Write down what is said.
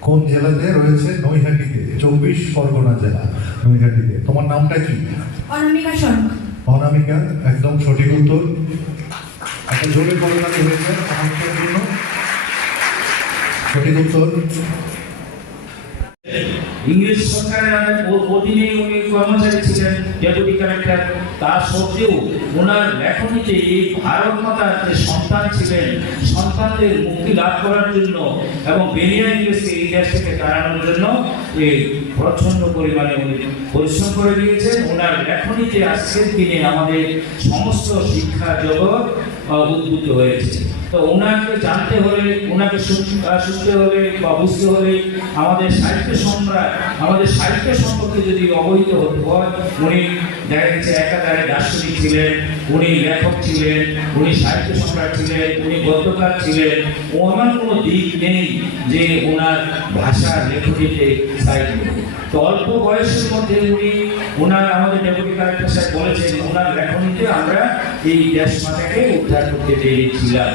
কোন জেলাতে রয়েছে? নৈহাটিতে। চব্বিশ পরগনা জেলা নৈহাটিতে। তোমার নামটা কি? অনামিকা একদম সঠিক উত্তর। একটা জোরে করোনা হয়েছে? আমাদের জন্য। সঠিক উত্তর ইংরেজ সরকারের অধীনে উনি কর্মচারী ছিলেন, ডেপুটি কালেক্টর। তা সত্ত্বেও ওনার লেখনীতে এই ভারত মাতার যে সন্তান ছিলেন, সন্তানদের মুক্তি লাভ করার জন্য এবং বেনিয়া ইংরেজকে এই দেশ থেকে তাড়ানোর জন্য এই প্রচণ্ড পরিমাণে উনি পরিশ্রম করে দিয়েছেন ওনার লেখনীতে আজকের দিনে আমাদের সমস্ত শিক্ষা জগৎ উদ্বুদ্ধ হয়েছে। তো ওনাকে জানতে হলে, ওনাকে শুনতে হলে বা বুঝতে হলে আমাদের সাহিত্য আমাদের সাহিত্য সম্পর্কে যদি অবহিত হতে হয়, উনি দেখা একাধারে দার্শনিক ছিলেন, উনি লেখক ছিলেন, উনি সাহিত্য সম্রাট ছিলেন, উনি ছিলেন। কোনো দিক নেই যে ওনার ভাষা তো অল্প বয়সের মধ্যে উনি ওনার আমাদের ডেপুটি কালেক্টর সাহেব বলেছেন ওনার লেখনীতে আমরা এই দেশ মাতাকে উদ্ধার করতে পেরেছিলাম।